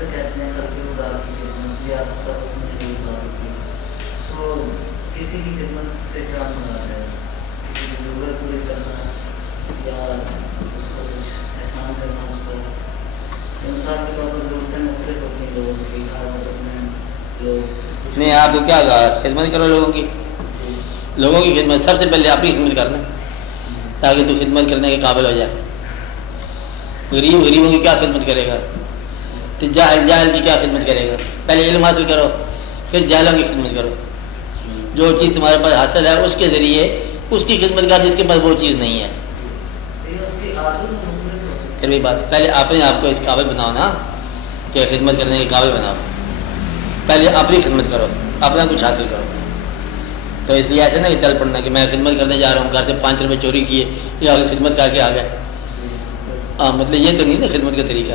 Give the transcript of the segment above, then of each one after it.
اکثر کہتے ہیں خلق خدا کی خدمت یا تصوف میں یہ بات ہوتی ہے، تو کسی کی خدمت سے کیا مراد ہے؟ کسی کی ضرورت پوری کرنا یا اس کو کچھ احسان کرنا اس پر؟ مثال کے طور پر ضرورتیں مختلف ہوتی ہیں لوگوں کی، ہر مدد میں لوگ نہیں. آپ کو کیا کہا؟ خدمت کرو لوگوں کی. لوگوں کی خدمت سب سے پہلے آپ کی خدمت کرنا تاکہ تو خدمت کرنے کے قابل ہو جائے. غریبوں کی کیا خدمت کرے گا؟ تو جاہل کی کیا خدمت کرے گا؟ پہلے علم حاصل کرو پھر جاہلوں کی خدمت کرو. جو چیز تمہارے پاس حاصل ہے اس کے ذریعے اس کی خدمت کر جس کے پاس وہ چیز نہیں ہے. پھر بھی بات پہلے اپنے آپ کو اس قابل بناؤ نا کہ خدمت کرنے کے قابل بناؤ. پہلے اپنی خدمت کرو، اپنا کچھ حاصل کرو. تو اس لیے ایسے نا کہ چل پڑنا کہ میں خدمت کرنے جا رہا ہوں، گھر سے 5 روپے چوری کیے یا خدمت کر کے آ گئے. مطلب یہ تو نہیں نا خدمت کا طریقہ.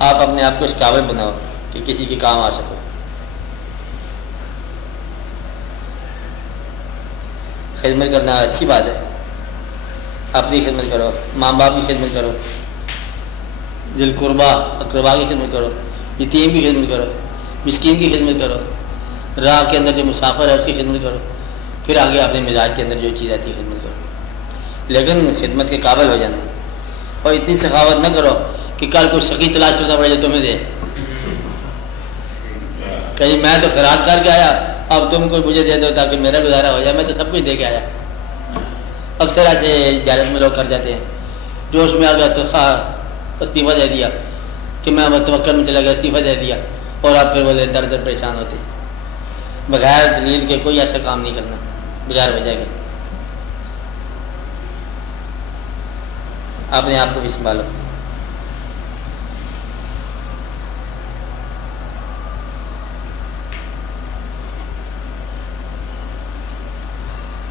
آپ اپنے آپ کو اس قابل بناؤ کہ کسی کے کام آ سکو. خدمت کرنا اچھی بات ہے. اپنی خدمت کرو، ماں باپ کی خدمت کرو، ذی القربا اقربا کی خدمت کرو، یتیم کی خدمت کرو، مسکین کی خدمت کرو، راہ کے اندر جو مسافر ہے اس کی خدمت کرو. پھر آگے اپنے مزاج کے اندر جو چیز آتی ہے خدمت کرو. لیکن خدمت کے قابل ہو جانا. اور اتنی سخاوت نہ کرو کہ کل کوئی سخی تلاش کرنا پڑے جو تمہیں دے. کہیں میں تو خیرات کر کے آیا اب تم کوئی مجھے دے دو تاکہ میرا گزارا ہو جائے، میں تو سب کچھ دے کے آیا. اکثر ایسے جالت میں لوگ کر جاتے ہیں. جوش میں آ گیا تو استعفیٰ دے دیا کہ میں توکل میں چلا گیا، استعفیٰ دے دیا اور آپ پھر بولے در در پریشان ہوتے. بغیر دلیل کے کوئی ایسا کام نہیں کرنا بغیر وجہ کے. اپنے آپ کو بھی سنبھالو.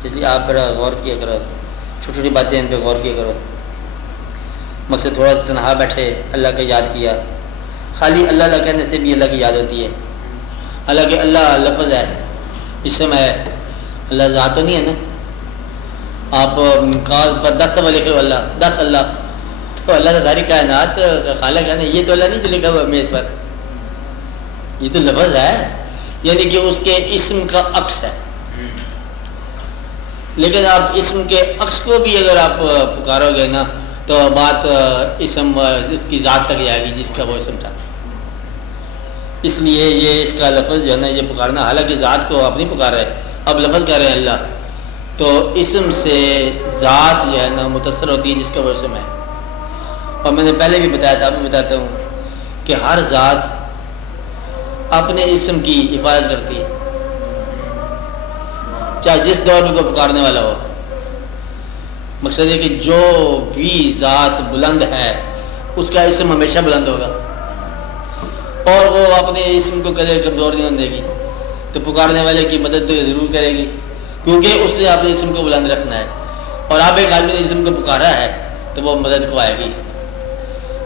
جتنی آپ بڑا غور کیا کرو، چھوٹی چھوٹی باتیں ان پہ غور کیا کرو. مقصد تھوڑا تنہا بیٹھے اللہ کا یاد کیا. خالی اللہ اللہ کہنے سے بھی اللہ کی یاد ہوتی ہے. حالانکہ اللہ لفظ ہے، اسم ہے، اللہ ذات تو نہیں ہے نا. آپ کاغذ پر 10 دفعہ لکھے اللہ 10 اللہ، تو اللہ تو ساری کائنات خالق ہے نا. یہ تو اللہ نہیں جو لکھا ہوا میز پر، یہ تو لفظ ہے، یعنی کہ اس کے اسم کا عکس ہے. لیکن آپ اسم کے عکس کو بھی اگر آپ پکارو گے نا تو بات اسم اس کی ذات تک جائے گی جس کا وہ اسم تھا. اس لیے یہ اس کا لفظ جو ہے نا یہ پکارنا، حالانکہ ذات کو آپ نہیں پکار رہے، اب لفظ کہہ رہے ہیں اللہ، تو اسم سے ذات جو ہے نا متصر ہوتی ہے جس کا وہ اسم ہے. اور میں نے پہلے بھی بتایا تھا، اب بھی بتاتا ہوں کہ ہر ذات اپنے اسم کی حفاظت کرتی ہے، چاہے جس دور میں کوئی پکارنے والا ہو. مقصد ہے کہ جو بھی ذات بلند ہے اس کا اسم ہمیشہ بلند ہوگا اور وہ اپنے اسم کو کبھی کمزور نہیں ہونے دے گی. تو پکارنے والے کی مدد ضرور کرے گی کیونکہ اس نے اپنے اسم کو بلند رکھنا ہے. اور آپ ایک آدمی نے اسم کو پکارا ہے تو وہ مدد کو آئے گی.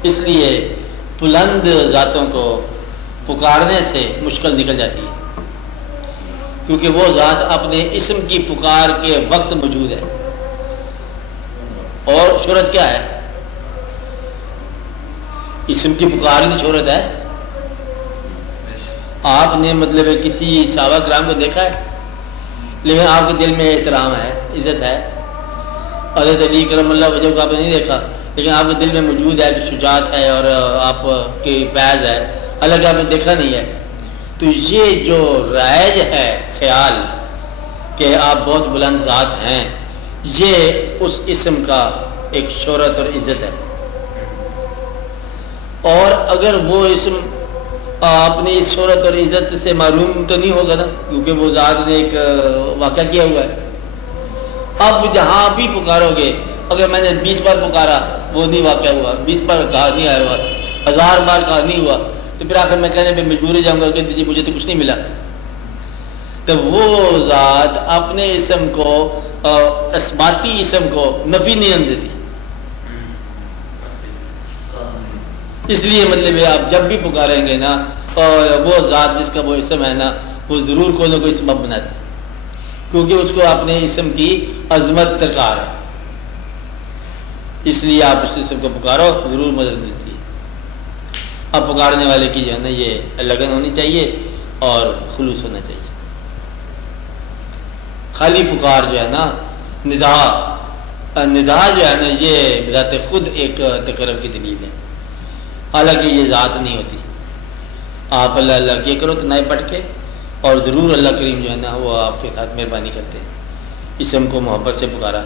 اس لیے بلند ذاتوں کو پکارنے سے مشکل نکل جاتی ہے کیونکہ وہ ذات اپنے اسم کی پکار کے وقت موجود ہے. اور شہرت کیا ہے؟ اسم کی پکار کی شہرت ہے. آپ نے مطلب کسی صحابہ کرام کو دیکھا ہے لیکن آپ کے دل میں احترام ہے، عزت ہے. حضرت علی کرم اللہ وجہ کو آپ نے نہیں دیکھا لیکن آپ کے دل میں موجود ہے کہ شجاعت ہے اور آپ کی فیض ہے، حالانکہ آپ نے دیکھا نہیں ہے. تو یہ جو رائج ہے خیال کہ آپ بہت بلند ذات ہیں، یہ اس اسم کا ایک شہرت اور عزت ہے. اور اگر وہ اسم اپنی اس شہرت اور عزت سے معروم تو نہیں ہوگا نا کیونکہ وہ ذات نے ایک واقعہ کیا ہوا ہے. اب جہاں بھی پکارو گے، اگر میں نے 20 بار پکارا وہ نہیں واقعہ ہوا، 20 بار کہا نہیں آیا ہوا، 1000 بار کہا نہیں ہوا، تو پھر آخر میں کہنے پہ مجبور ہو جاؤں گا کہ جی مجھے تو کچھ نہیں ملا. تو وہ ذات اپنے اسم کو اثباتی اسم کو نفی نہیں ہونے دیتی. اس لیے مطلب ہے آپ جب بھی پکاریں گے نا وہ ذات جس کا وہ اسم ہے نا وہ ضرور کوئی نہ کوئی سبب بناتی ہے کیونکہ اس کو اپنے اسم کی عظمت درکار ہے. اس لیے آپ اس اسم کو پکارو ضرور مدد ملتی ہے. اب پکارنے والے کی جو ہے نا یہ لگن ہونی چاہیے اور خلوص ہونا چاہیے. خالی پکار جو ہے نا ندا جو ہے نا یہ بذات خود ایک تقرب کی دلیل ہے، حالانکہ یہ ذات نہیں ہوتی. آپ اللہ اللہ کیا کرو تو نائب پڑھ کے، اور ضرور اللہ کریم جو ہے نا وہ آپ کے ساتھ مہربانی کرتے ہیں. اسم کو محبت سے پکارا.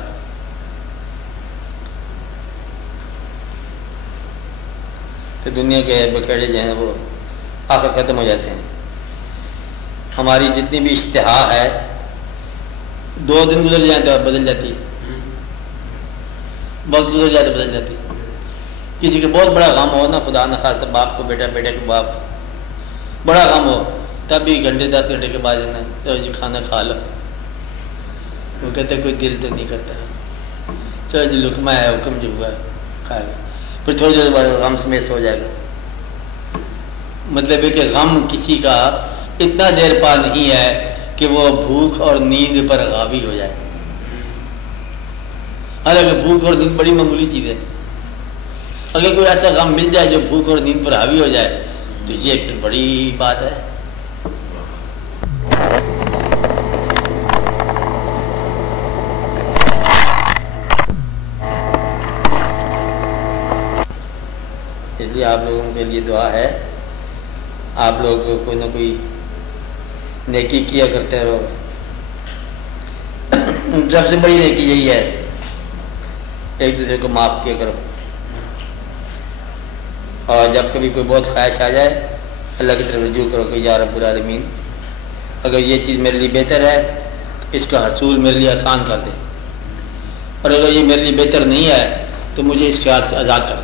تو دنیا کے بکیڑے جو ہیں وہ آخر ختم ہو جاتے ہیں. ہماری جتنی بھی اشتہا ہے 2 دن گزر جائیں تو بدل جاتی ہے، وقت گزر جائے تو بدل جاتی ہے. کسی کے بہت بڑا غم ہو نا، خدا نہ خواستہ باپ کو بیٹا، بیٹے کو باپ، بڑا غم ہو، تب بھی گھنٹے 10 گھنٹے کے بعد نا چلو جی کھانا کھا لو. وہ کہتے کوئی دل تو نہیں کرتا، چلو جی لقمہ ہے، حکم جو ہوا ہے کھائے گا، پھر تھوڑی دیر بعد غم سمیت سو جائے گا. مطلب ہے کہ غم کسی کا اتنا دیر پا نہیں ہے کہ وہ بھوک اور نیند پر غاوی ہو جائے. حالانکہ بھوک اور نیند بڑی معمولی چیز ہے. اگر کوئی ایسا غم مل جائے جو بھوک اور نیند پر حاوی ہو جائے تو یہ پھر بڑی بات ہے. اس لیے آپ لوگوں کے لیے دعا ہے، آپ لوگ کوئی نہ کوئی نیکی کیا کرتے رہو. سب سے بڑی نیکی یہی ہے ایک دوسرے کو معاف کیا کرو. اور جب کبھی کوئی بہت خواہش آ جائے اللہ کی طرف رجوع کرو کہ یا رب العالمین اگر یہ چیز میرے لیے بہتر ہے اس کا حصول میرے لیے آسان کر دے، اور اگر یہ میرے لیے بہتر نہیں ہے تو مجھے اس خیال سے آزاد کر دے.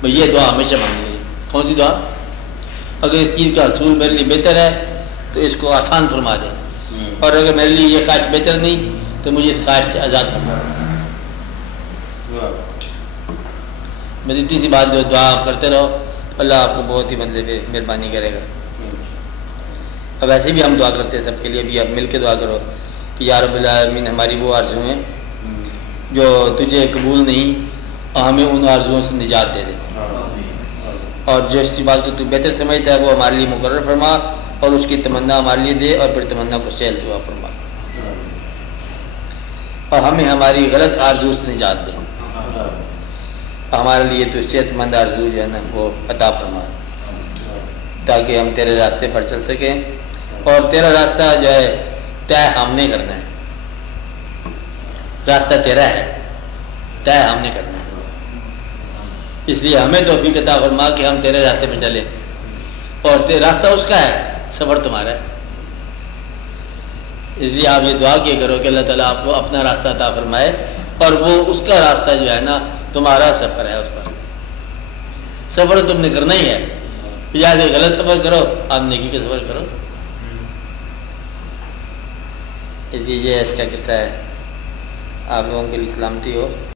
بھئی یہ دعا ہمیشہ مانگنی ہے. کون سی دعا؟ اگر اس چیز کا حصول میرے لیے بہتر ہے تو اس کو آسان فرما دے، اور اگر میرے لیے یہ خواہش بہتر نہیں تو مجھے اس خواہش سے آزاد فرما دے. بس اتنی سی بات جو دعا کرتے رہو اللہ آپ کو بہت ہی مطلب مہربانی کرے گا. اب ایسے بھی ہم دعا کرتے ہیں سب کے لیے، بھی آپ مل کے دعا کرو کہ یا رب العالمین ہماری وہ آرزویں ہیں جو تجھے قبول نہیں اور ہمیں ان آرزوؤں سے نجات دے دے، اور جو اس بات کو تو بہتر سمجھتا ہے وہ ہمارے لیے مقرر فرما، اور اس کی تمنا ہمارے لیے دے، اور پھر تمنا کو سیل دعا فرما، اور ہمیں ہماری غلط آرزو سے نجات دے. ہمارے لیے تو صحت مند آرزو جو ہے نا وہ عطا فرما، تاکہ ہم تیرے راستے پر چل سکیں. اور تیرا راستہ جو ہے طے ہم نے کرنا ہے، راستہ تیرا ہے، طے ہم نے کرنا ہے. اس لیے ہمیں توفیق عطا فرما کہ ہم تیرے راستے پہ چلیں، اور راستہ اس کا ہے، سفر تمہارا ہے. اس لیے آپ یہ دعا کیا کرو کہ اللہ تعالیٰ آپ کو اپنا راستہ عطا فرمائے، اور وہ اس کا راستہ جو ہے نا تمہارا سفر ہے. اس پر سفر تم نے کرنا ہی ہے، یا کہ غلط سفر کرو آپ نیکی کا سفر کرو. اس لیے یہ اس کا قصہ ہے. آپ لوگوں کے لیے سلامتی ہو.